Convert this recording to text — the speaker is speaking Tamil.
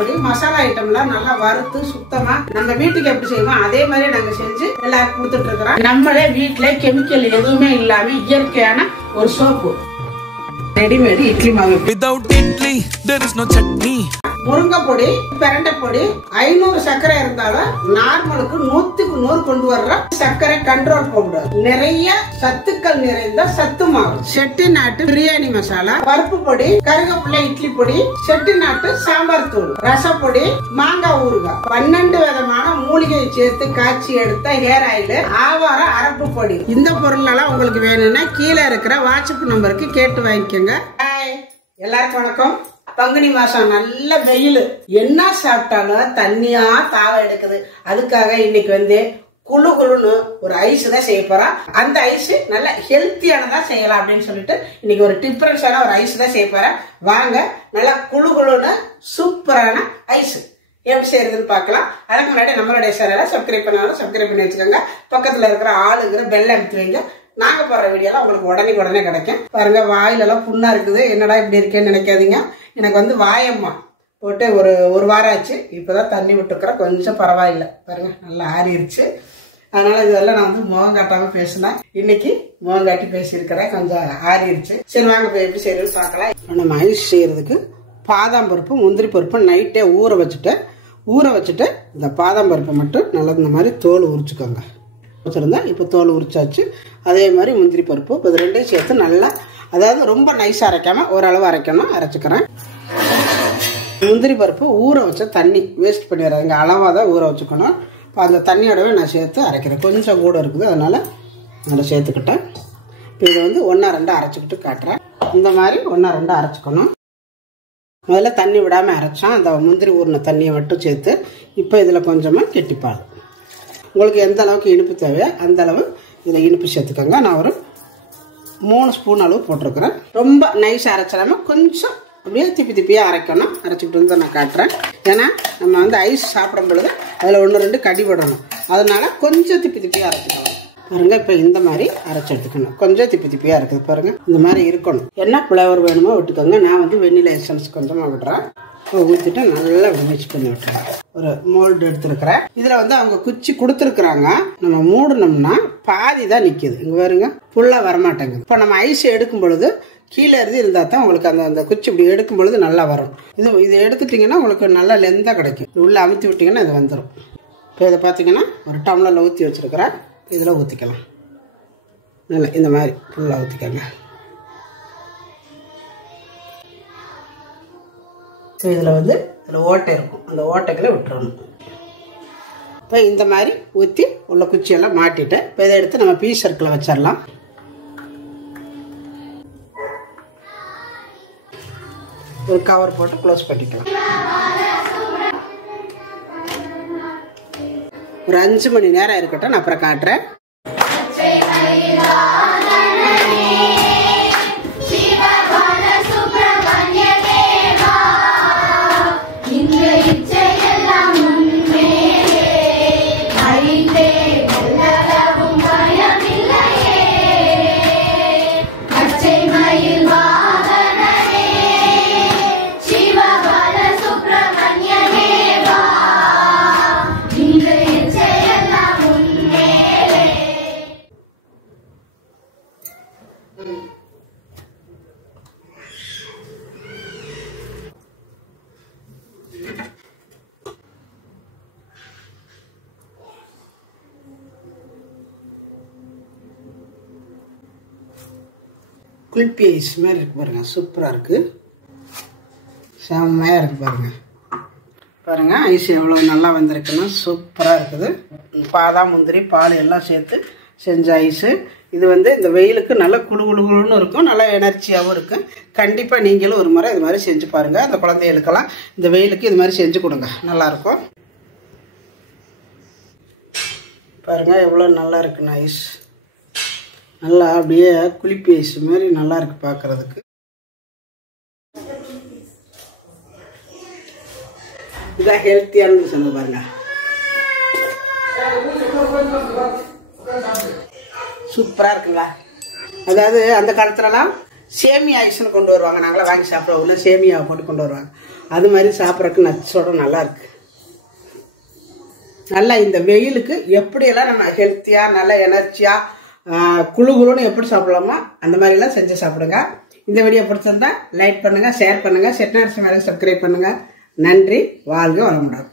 பொடி மசாலா ஐட்டம்லாம் நல்லா வறுத்து சுத்தமா நம்ம வீட்டுக்கு எப்படி செய்வோம் அதே மாதிரி நாங்க செஞ்சு எல்லாருக்கும் கொடுத்துட்டு இருக்கிறோம். நம்மளே வீட்டுல கெமிக்கல் எதுவுமே இல்லாம இயற்கையான ஒரு சோப்பு. ரெடிமேட் இட்லி மாவு. Without idli, there is no chutney. முருங்கை பொடி, பிரண்டை பொடி, 500 சர்க்கரை இருந்தாலும் நார்மலுக்கு 100க்கு 100 கொண்டு வர்ற சர்க்கரை கண்ட்ரோல் பவுடர், நிறைய சத்துக்கள் நிறைந்த சத்து மாவு, செட்டிநாட்டு பிரியாணி மசாலா, பருப்பு பொடி, கருவேப்பிலை இட்லி பொடி, செட்டிநாட்டு சாம்பார் தூள், ரசப்பொடி, மாங்காய் ஊறுகாய், 12 விதமான மூலிகையை சேர்த்து காய்ச்சி எடுத்த ஹேர் ஆயில், ஆவார அரப்பு பொடி. இந்த பொருள் எல்லாம் உங்களுக்கு வேணும்னா கீழே இருக்கிற வாட்ஸ்அப் நம்பருக்கு கேட்டு வாங்கிக்கோங்க. எல்லாருக்கும் வணக்கம். பங்குனி மாசம் நல்ல வெயில், என்ன சாப்பிட்டாலும் தண்ணியா தாவ எடுக்குது. அதுக்காக இன்னைக்கு வந்து குழு குழுன்னு ஒரு ஐஸ் தான் செய்ய போறோம். அந்த ஐஸ் நல்ல ஹெல்த்தியானதா செய்யலாம் அப்படின்னு சொல்லிட்டு இன்னைக்கு ஒரு டிஃபரன்ஸான ஒரு ஐஸ் தான் செய்ய போறேன். வாங்க நல்லா குழு குழுன்னு சூப்பரான ஐஸ் எப்படி செய்யறதுன்னு பார்க்கலாம். அதுக்கு முன்னாடி நம்மளுடைய சேனலை சப்ஸ்கிரைப் பண்ணாலும் சப்ஸ்கிரைப் பண்ணி வச்சுக்கோங்க. பக்கத்துல இருக்கிற ஆளுங்கிற பெல் அமுத்தி வைங்க. நாங்க போடுற வீடியோலாம் உங்களுக்கு உடனே கிடைக்கும். பாருங்க, வாயிலெல்லாம் புண்ணா இருக்குது. என்னடா இப்படி இருக்கேன்னு நினைக்காதீங்க. எனக்கு வந்து வாயம்மா போட்டு ஒரு வாரம் ஆச்சு. இப்பதான் தண்ணி விட்டுருக்குறேன், கொஞ்சம் பரவாயில்லை. பாருங்க, நல்லா ஆறிடுச்சு. அதனால இதெல்லாம் நான் வந்து முகம் காட்டாம பேசினேன். இன்னைக்கு முகம் காட்டி பேசியிருக்கிறேன், கொஞ்சம் ஆறிடுச்சு. சரி வாங்க போய் எப்படி செய்யறதுன்னு பார்க்கலாம். நம்ம ஐஸ் செய்யறதுக்கு பாதாம் பருப்பு முந்திரி பருப்பு நைட்டே ஊற வச்சுட்டு இந்த பாதாம் பருப்பை மட்டும் நல்லா இந்த மாதிரி தோல் உரிச்சுக்கோங்க. வச்சுருந்தா இப்போ தோல் உரிச்சாச்சு. அதே மாதிரி முந்திரி பருப்பு இப்போ இது ரெண்டையும் சேர்த்து நல்லா, அதாவது ரொம்ப நைஸாக அரைக்காம ஓரளவு அரைச்சிக்கிறேன். முந்திரி பருப்பு ஊற வச்ச தண்ணி வேஸ்ட் பண்ணிடுறாங்க, அளவாக தான் ஊற வச்சுக்கணும். இப்போ அந்த தண்ணியோடவே நான் சேர்த்து அரைக்கிறேன். கொஞ்சம் கூட இருக்குது, அதனால் அதில் சேர்த்துக்கிட்டேன். இப்போ இதை வந்து 1-2 அரைச்சிக்கிட்டு காட்டுறேன். இந்த மாதிரி 1-2 அரைச்சிக்கணும். முதல்ல தண்ணி விடாமல் அரைச்சோம், அந்த முந்திரி ஊறின தண்ணியை மட்டும் சேர்த்து. இப்போ இதில் கொஞ்சமாக கெட்டிப்பால், உங்களுக்கு எந்த அளவுக்கு இனிப்பு தேவையோ அந்த அளவு இதில் இனிப்பு சேர்த்துக்கோங்க. நான் ஒரு 3 ஸ்பூன் அளவு போட்டிருக்கிறேன். ரொம்ப நைஸ் அரைச்சிடாம கொஞ்சம் அப்படியே திப்பியாக அரைக்கணும். அரைச்சிக்கிட்டு வந்து நான் காட்டுறேன். ஏன்னா நம்ம வந்து ஐஸ் சாப்பிடும் பொழுது அதில் 1-2 கடி விடணும். அதனால கொஞ்சம் திப்பியாக அரைச்சிக்கலாம். பாருங்க, இப்போ இந்த மாதிரி அரைச்சி எடுத்துக்கணும். கொஞ்சம் திப்பியாக இருக்குது பாருங்க, இந்த மாதிரி இருக்கணும். என்ன ஃப்ளேவர் வேணுமோ விட்டுக்கோங்க. நான் வந்து வெண்ணிலா எசன்ஸ் கொஞ்சமாக விடுறேன். ஊற்றிட்டு நல்லா மிக்ஸ் பண்ணி விட்டுறேன். ஒரு மோல்டு எடுத்துருக்கிறேன். இதுல வந்து அவங்க குச்சி கொடுத்துருக்குறாங்க. நம்ம மூடணும்னா பாதி தான் நிக்குது. இங்க பாருங்க, ஃபுல்லா வரமாட்டேங்குது. இப்போ நம்ம ஐஸ் எடுக்கும் பொழுது கீழே இருந்து இருந்தா தான் உங்களுக்கு அந்த குச்சி இப்படி எடுக்கும் பொழுது நல்லா வரும். இதை எடுத்துட்டீங்கன்னா உங்களுக்கு நல்லா லெந்தா கிடைக்கும். உள்ள அமுத்தி விட்டீங்கன்னா இது வந்துடும். இப்போ இதை பார்த்தீங்கன்னா ஒரு டம்ளர்ல ஊற்றி வச்சிருக்கிறேன். இதில் ஊற்றிக்கலாம். நல்லா இந்த மாதிரி ஃபுல்லாக ஊற்றிக்கங்க. இதில் வந்து இதில் ஓட்டை இருக்கும், அந்த ஓட்டைகளை விட்டுறணும். இப்போ இந்த மாதிரி ஊற்றி உள்ள குச்சியெல்லாம் மாட்டிட்டு இப்போ இதை எடுத்து நம்ம பீ சர்க்கிளில் வச்சிடலாம். ஒரு கவர் போட்டு க்ளோஸ் பண்ணிக்கலாம். ஒரு 5 மணி நேரம் இருக்கட்டும், நான் அப்புறம் காட்டுறேன். குல்பி ஐஸ் மாதிரி இருக்கு பாருங்க, சூப்பரா இருக்கு, செம்மையா இருக்கு பாருங்க. பாருங்க ஐஸ் எவ்வளவு நல்லா வந்திருக்குன்னா சூப்பரா இருக்குது. பாதாம் முந்திரி பால் எல்லாம் சேர்த்து செஞ்ச ஐஸ். இது வந்து இந்த வெயிலுக்கு நல்லா குழு குழுன்னு இருக்கும், நல்லா எனர்ஜியாகவும் இருக்கும். கண்டிப்பாக நீங்களும் ஒரு முறை இது மாதிரி செஞ்சு பாருங்கள். அந்த குழந்தைகளுக்கெல்லாம் இந்த வெயிலுக்கு இது மாதிரி செஞ்சு கொடுங்க, நல்லாயிருக்கும். பாருங்கள் எவ்வளோ நல்லா இருக்குன்னு ஐஸ், நல்லா அப்படியே குளிப்பி ஐஸ் மாதிரி நல்லா இருக்கு பார்க்குறதுக்கு. இதான் ஹெல்த்தியானு சொன்ன பாருங்க, சூப்பரா இருக்குங்களா. அதாவது அந்த காலத்துலலாம் சேமியா ஐஸ்ன்னு கொண்டு வருவாங்க, நாங்களாம் வாங்கி சாப்பிடுவோம். சேமியாவை போட்டு கொண்டு வருவாங்க. அது மாதிரி சாப்பிட்றதுக்கு நட்ஸோட நல்லா இருக்கு. நல்லா இந்த வெயிலுக்கு எப்படியெல்லாம் நம்ம ஹெல்த்தியாக நல்லா எனர்ஜியாக குழுன்னு எப்படி சாப்பிடலாமோ அந்த மாதிரிலாம் செஞ்சு சாப்பிடுங்க. இந்த வீடியோ பிடிச்சிருந்தா லைக் பண்ணுங்கள், ஷேர் பண்ணுங்கள், செட்டிநாடு சமையலுக்கு சப்ஸ்கிரைப் பண்ணுங்கள். நன்றி. வாழ்க வளமுடன்.